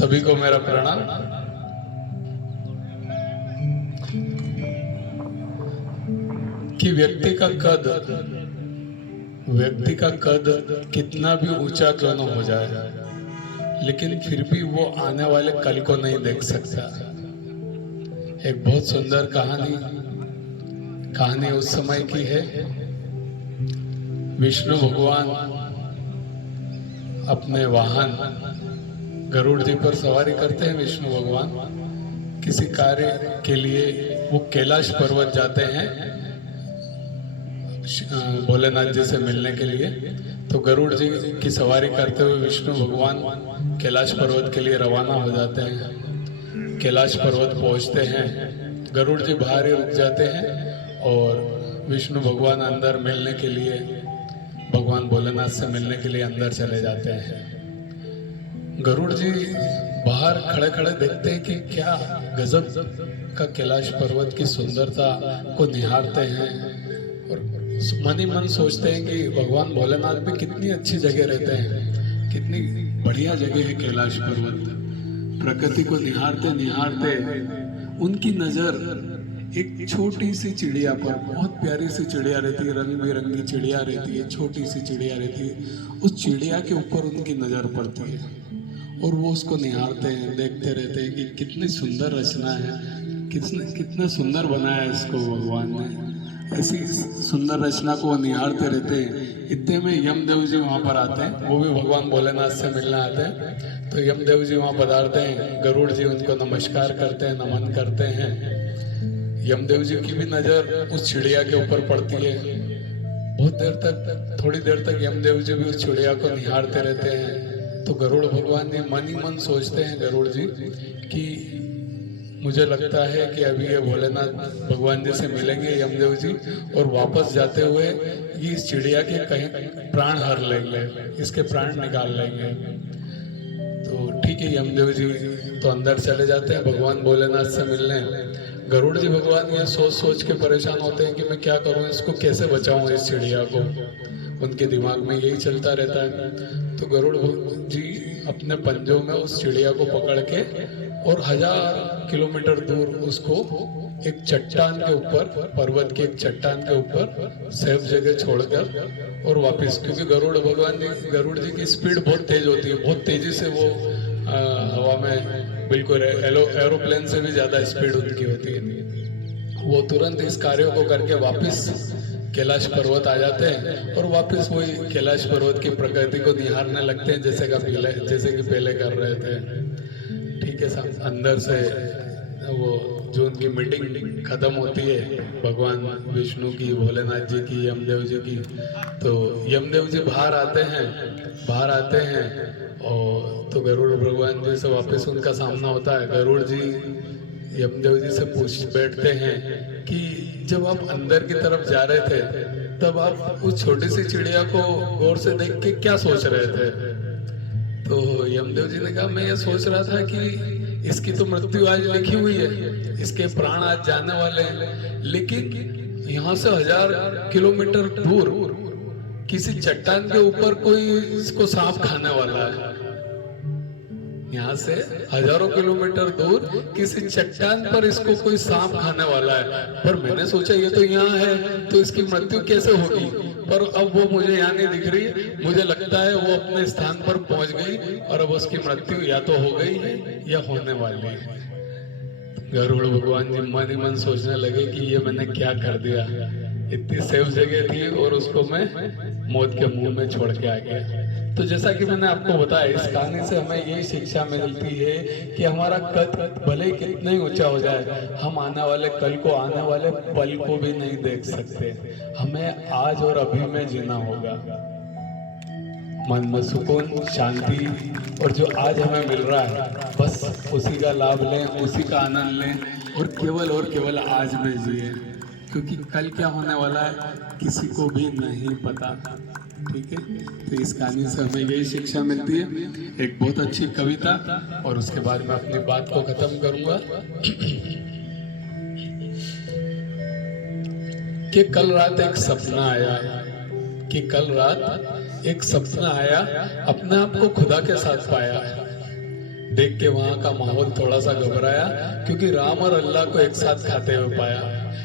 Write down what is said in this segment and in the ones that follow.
सभी को मेरा प्रणाम। कि व्यक्ति का कद कितना भी ऊंचा क्यों न हो जाए, लेकिन फिर भी वो आने वाले कल को नहीं देख सकता। एक बहुत सुंदर कहानी उस समय की है। विष्णु भगवान अपने वाहन गरुड़ जी पर सवारी करते हैं। विष्णु भगवान किसी कार्य के लिए वो कैलाश पर्वत जाते हैं भोलेनाथ जी से मिलने के लिए। तो गरुड़ जी की सवारी करते हुए विष्णु भगवान कैलाश पर्वत के लिए रवाना हो जाते हैं। कैलाश पर्वत पहुंचते हैं, गरुड़ जी बाहर ही रुक जाते हैं और विष्णु भगवान अंदर मिलने के लिए, भगवान भोलेनाथ से मिलने के लिए अंदर चले जाते हैं। गरुड़ जी बाहर खड़े खड़े देखते हैं कि क्या गजब का कैलाश पर्वत की सुंदरता को निहारते हैं और मन ही मन सोचते हैं कि भगवान भोलेनाथ भी कितनी अच्छी जगह रहते हैं, कितनी बढ़िया जगह है कैलाश पर्वत। प्रकृति को निहारते निहारते उनकी नजर एक छोटी सी चिड़िया पर, बहुत प्यारी सी चिड़िया रहती है, रंग बिरंगी चिड़िया रहती है, छोटी सी चिड़िया रहती है, उस चिड़िया के ऊपर उनकी नजर पड़ती है और वो उसको निहारते हैं, देखते रहते हैं कि कितनी सुंदर रचना है, कितने सुंदर बनाया है इसको भगवान ने। ऐसी सुंदर रचना को निहारते रहते हैं। इतने में यमदेव जी वहाँ पर आते हैं, वो भी भगवान भोलेनाथ से मिलने आते हैं। तो यमदेव जी वहाँ पधारते हैं, गरुड़ जी उनको नमस्कार करते हैं, नमन करते हैं। यमदेव जी की भी नजर उस चिड़िया के ऊपर पड़ती है। बहुत देर तक, थोड़ी देर तक यमदेव जी भी उस चिड़िया को निहारते रहते हैं। तो गरुड़ भगवान जी मन ही मन सोचते हैं, गरुड़ जी, कि मुझे लगता है कि अभी ये भोलेनाथ भगवान जी से मिलेंगे यमदेव जी और वापस जाते हुए ये इस चिड़िया के कहीं प्राण हर लेंगे, इसके प्राण निकाल लेंगे। तो ठीक है, यमदेव जी तो अंदर चले जाते हैं भगवान भोलेनाथ से मिलने। गरुड़ जी भगवान ये सोच सोच के परेशान होते हैं कि मैं क्या करूं, इसको कैसे बचाऊं, इस चिड़िया को। उनके दिमाग में यही चलता रहता है। तो गरुड़ जी अपने पंजों में उस चिड़िया को पकड़ के और 1000 किलोमीटर दूर उसको एक चट्टान के ऊपर, पर्वत के एक चट्टान के ऊपर सेफ जगह छोड़कर और वापस, क्योंकि गरुड़ जी की स्पीड बहुत तेज होती है, बहुत तेजी से वो हवा में, बिल्कुल एरोप्लेन से भी ज्यादा स्पीड उनकी होती है। वो तुरंत इस कार्य को करके वापस कैलाश पर्वत आ जाते हैं और वापस वही कैलाश पर्वत की प्रकृति को निहारने लगते हैं जैसे कि पहले कर रहे थे। ठीक है, अंदर से वो जो उनकी मीटिंग खत्म होती है भगवान विष्णु की, भोलेनाथ जी की, यमदेव जी की। तो यमदेव जी बाहर आते हैं और तो गरुड़ भगवान जी से वापस उनका सामना होता है। गरुड़ जी यमदेव जी से पूछ बैठते हैं कि जब आप अंदर की तरफ जा रहे थे तब आप उस छोटी सी चिड़िया को गौर से देख के क्या सोच रहे थे? तो यमदेव जी ने कहा, मैं ये सोच रहा था कि इसकी तो मृत्यु आज लिखी हुई है, इसके प्राण आज जाने वाले हैं, लेकिन यहाँ से 1000 किलोमीटर दूर किसी चट्टान के ऊपर कोई इसको सांप खाने वाला है। यहाँ से हजारों किलोमीटर दूर किसी चट्टान पर इसको कोई सांप खाने वाला है। पर मैंने सोचा ये तो यहाँ है, तो इसकी मृत्यु कैसे होगी? पर अब वो मुझे यहाँ नहीं दिख रही। मुझे लगता है वो अपने स्थान पर पहुंच गई और अब उसकी मृत्यु या तो हो गई है या होने वाली है। गरुड़ भगवान जी मन ही मन सोचने लगे कि ये मैंने क्या कर दिया, इतनी सेफ जगह थी और उसको मैं मौत के मुंह में छोड़ के आ गया। तो जैसा कि मैंने आपको बताया, इस कहानी से हमें यही शिक्षा मिलती है कि हमारा कद भले ही कितना ही ऊंचा हो जाए, हम आने वाले कल को, आने वाले पल को भी नहीं देख सकते। हमें आज और अभी में जीना होगा, मन में सुकून, शांति, और जो आज हमें मिल रहा है बस उसी का लाभ लें, उसी का आनंद लें और केवल आज में जिए, क्योंकि कल क्या होने वाला है किसी को भी नहीं पता। ठीक है, तो इस कहानी से हमें यही शिक्षा मिलती है। एक बहुत अच्छी कविता और उसके बाद मैं अपनी बात को खत्म करूंगा। कि कल रात एक सपना आया, अपने आप को खुदा के साथ पाया। देख के वहां का माहौल थोड़ा सा घबराया, क्योंकि राम और अल्लाह को एक साथ खाते हुए पाया।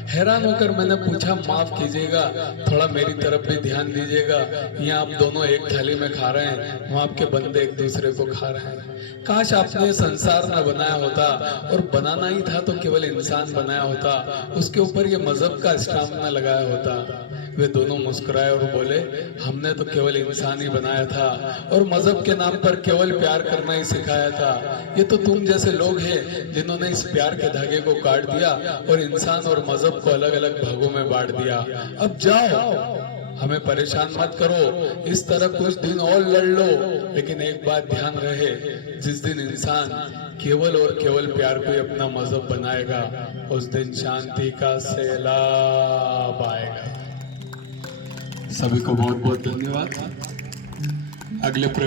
हैरान होकर मैंने पूछा, माफ कीजिएगा, थोड़ा मेरी तरफ भी ध्यान दीजिएगा, यहाँ आप दोनों एक थाली में खा रहे हैं, वहां आपके बंदे एक दूसरे को खा रहे हैं। काश आपने संसार न बनाया होता, और बनाना ही था तो केवल इंसान बनाया होता, उसके ऊपर ये मजहब का स्टाम्प न लगाया होता। वे दोनों मुस्कुराए और बोले, हमने तो केवल इंसान ही बनाया था, और मजहब के नाम पर केवल प्यार करना ही सिखाया था। ये तो तुम जैसे लोग हैं जिन्होंने इस प्यार के धागे को काट दिया और इंसान और मजहब को अलग अलग भागों में बांट दिया। अब जाओ, हमें परेशान मत करो, इस तरह कुछ दिन और लड़ लो, लेकिन एक बात ध्यान रहे, जिस दिन इंसान केवल और केवल प्यार को ही अपना मजहब बनाएगा, उस दिन शांति का सैलाब आएगा। सभी को बहुत बहुत धन्यवाद। अगले प्रयोग